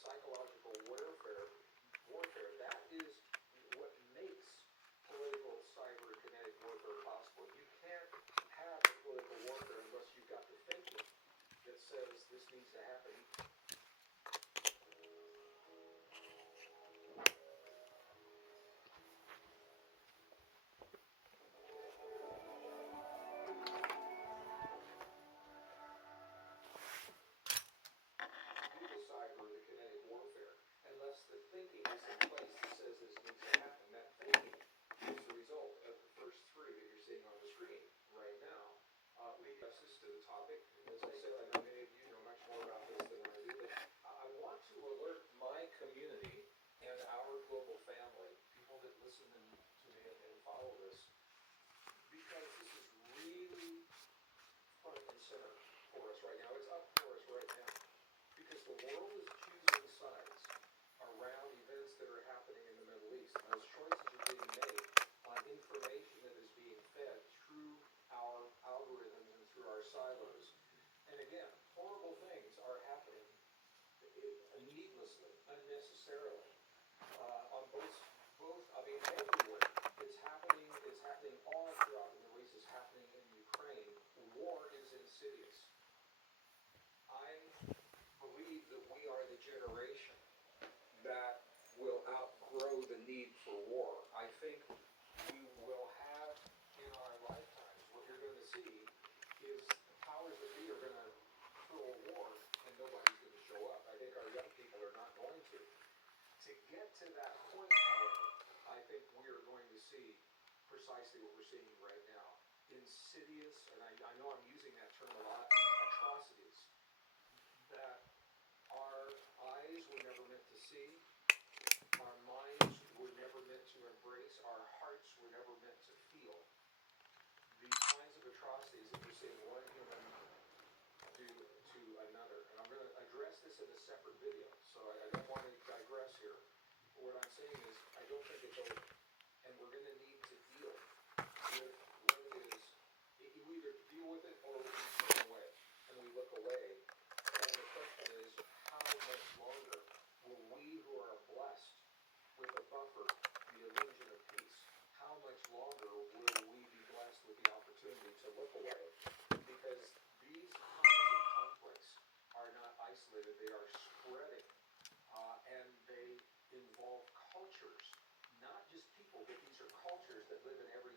psychological warfare, that is what makes political cyberkinetic warfare possible. You can't have political warfare unless you've got the thinking that says this needs to happen. The kinetic warfare, unless the thinking is in place that says this needs to happen. That thinking is the result of the first three that you're seeing on the screen right now. We discuss this to the topic, and as I said, I know many of you know much more about this than I do, but I want to alert my community and our global family, people that listen to me and follow this, because this is really front and center for us right now. It's up for us right now. Because the world is choosing sides around events that are happening in the Middle East. And those choices are being made on information that is being fed through our algorithms and through our silos. And again, horrible things are happening needlessly, unnecessarily, on everywhere. It's happening all throughout the Middle East. It's happening in Ukraine. War is insidious. I believe that we are the generation that will outgrow the need for war. I think we will have in our lifetimes, what you're going to see is the powers that be are going to throw a war and nobody's going to show up. I think our young people are not going to. To get to that point, however, I think we are going to see precisely what we're seeing right now. Insidious, and I know I'm using that term a lot, atrocities that our eyes were never meant to see, our minds were never meant to embrace, our hearts were never meant to feel. These kinds of atrocities that we're seeing one human do to another. And I'm going to address this in a separate video, so I don't want to digress here. But what I'm saying is, I don't think it's over. And we're going to need to deal with what it is. You either deal with it or we turn away. And we look away. And the question is, how much longer will we who are blessed with a buffer, the illusion of peace, how much longer will we be blessed with the opportunity to look away? Because these kinds of conflicts are not isolated, they are spreading, and they involve cultures, not just people, but these are cultures that live in every